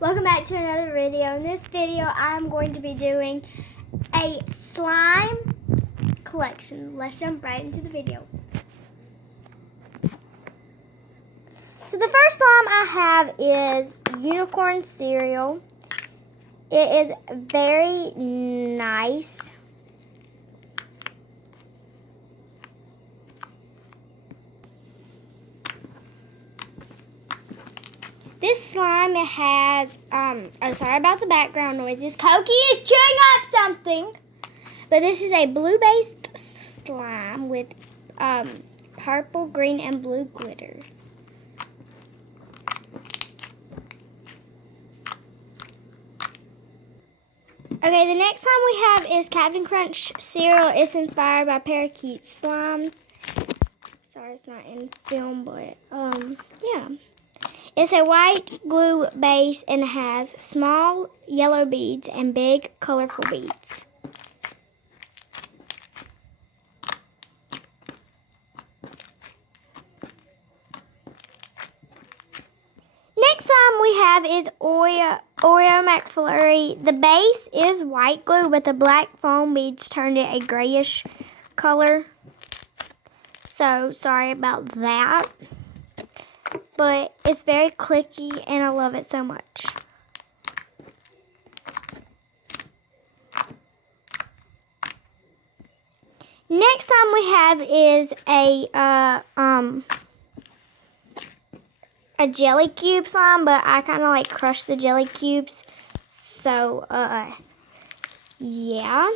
Welcome back to another video. In this video, I'm going to be doing a slime collection. Let's jump right into the video. So the first slime I have is Unicorn Cereal. It is very nice. This slime has, sorry about the background noises. Koki is chewing up something. But this is a blue-based slime with purple, green, and blue glitter. Okay, the next slime we have is Captain Crunch Cereal. It's inspired by Parakeet Slime. Sorry, it's not in film, but, yeah. It's a white glue base and has small yellow beads and big colorful beads. Next slime we have is Oreo McFlurry. The base is white glue, but the black foam beads turned it a grayish color. So sorry about that. But it's very clicky and I love it so much. Next slime we have is a jelly cube slime, but I kind of like crush the jelly cubes. So, yeah.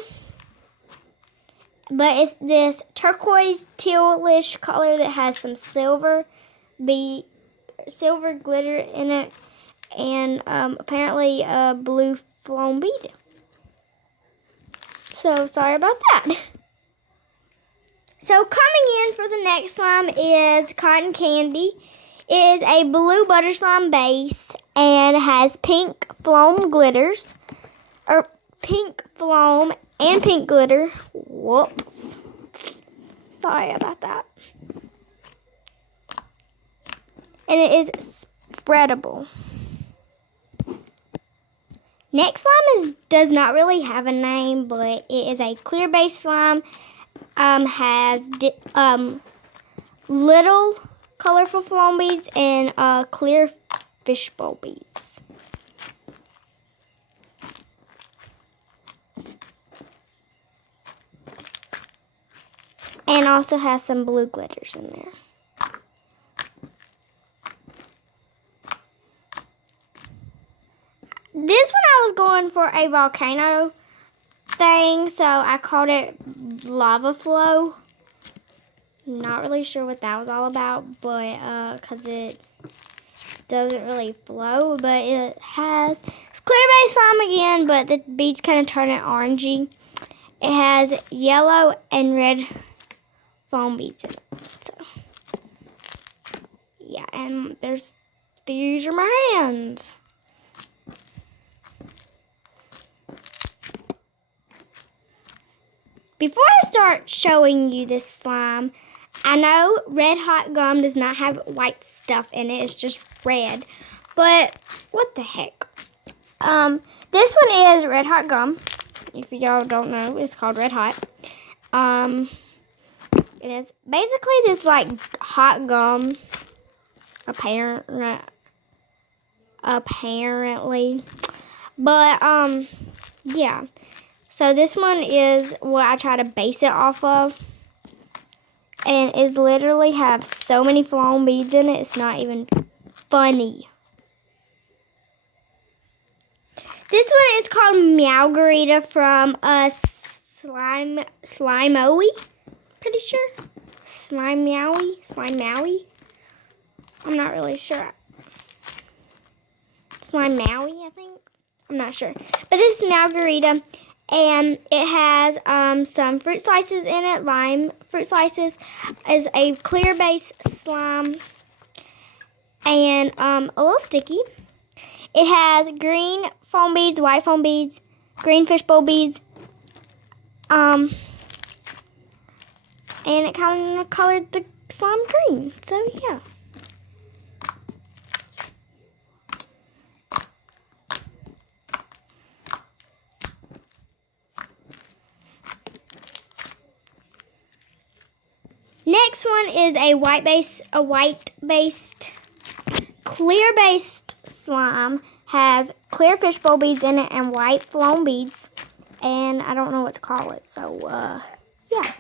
But it's this turquoise tealish color that has some silver glitter in it, and apparently a blue foam bead. So sorry about that. So coming in for the next slime is Cotton Candy. It is a blue butter slime base and has pink foam glitters, or pink foam and pink glitter. Whoops. Sorry about that. And it is spreadable. Next slime does not really have a name, but it is a clear base slime. Has little colorful foam beads and clear fishbowl beads. And also has some blue glitters in there. This one I was going for a volcano thing, so I called it Lava Flow. Not really sure what that was all about, but because it doesn't really flow, but it has it's clear base slime again, but the beads kind of turn it orangey. It has yellow and red foam beads in it. So yeah, and these are my hands. Before I start showing you this slime, I know Red Hot Gum does not have white stuff in it. It's just red. But what the heck? This one is Red Hot Gum. If y'all don't know, it's called Red Hot. It is basically this like hot gum. Apparently. But yeah. So this one is what I try to base it off of. And it literally have so many foam beads in it, it's not even funny. This one is called Meowgarita from Slime-Owie. Pretty sure. Slime-Mowie. I'm not really sure. Slime-Mowie, I think. I'm not sure. But this is Meowgarita. And it has some fruit slices in it. Lime fruit slices is a clear base slime and a little sticky. It has green foam beads, white foam beads, green fishbowl beads, and it kind of colored the slime green. So yeah. Next one is a white-based, clear-based slime. Has clear fishbowl beads in it and white flown beads. And I don't know what to call it, so, yeah.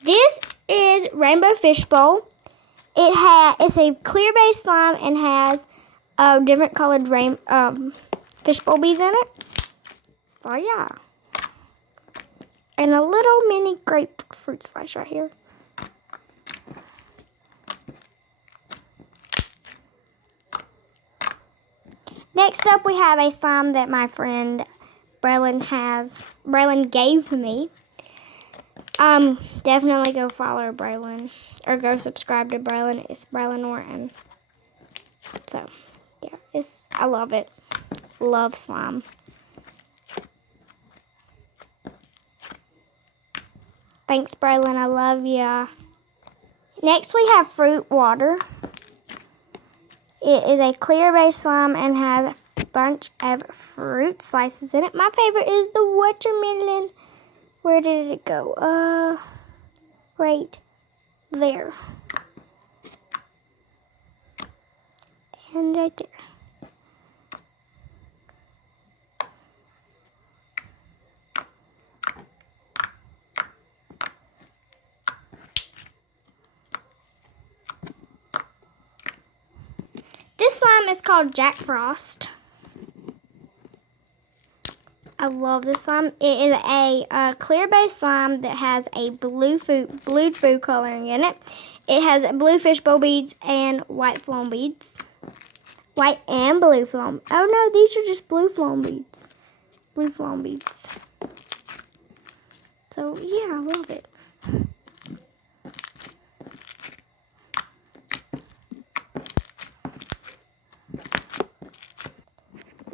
This is Rainbow Fishbowl. It's a clear-based slime and has different colored fishbowl beads in it. So, yeah. And a little mini grapefruit slice right here. Next up, we have a slime that my friend Braylon gave me. Definitely go follow Braylon, or go subscribe to Braylon. It's Braylon Norton. So, yeah, I love it. Love slime. Thanks, Braylon. I love ya. Next, we have Fruit Water. It is a clear-based slime and has a bunch of fruit slices in it. My favorite is the watermelon. Where did it go? Right there. And right there. This slime is called Jack Frost. I love this slime. It is a clear-based slime that has a blue food coloring in it. It has blue fishbowl beads and white flown beads. White and blue flown. Oh no, these are just blue flown beads. Blue flown beads. So yeah, I love it.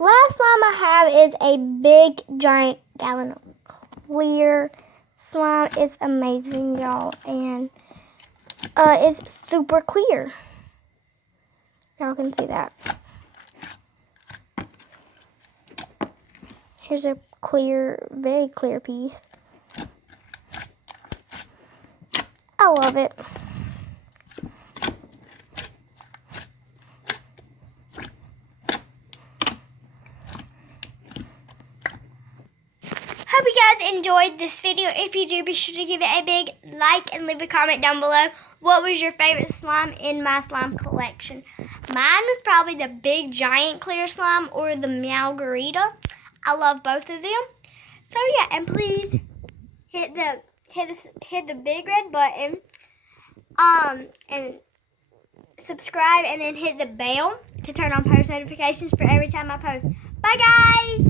Last slime I have is a big, giant gallon of clear slime. It's amazing, y'all, and it's super clear. Y'all can see that. Here's a clear, very clear piece. I love it. Hope you guys enjoyed this video. If you do, be sure to give it a big like and leave a comment down below. What was your favorite slime in my slime collection? Mine was probably the big giant clear slime or the Meowgarita. I love both of them. So yeah, and please hit the big red button, and subscribe, and then hit the bell to turn on post notifications for every time I post. Bye guys.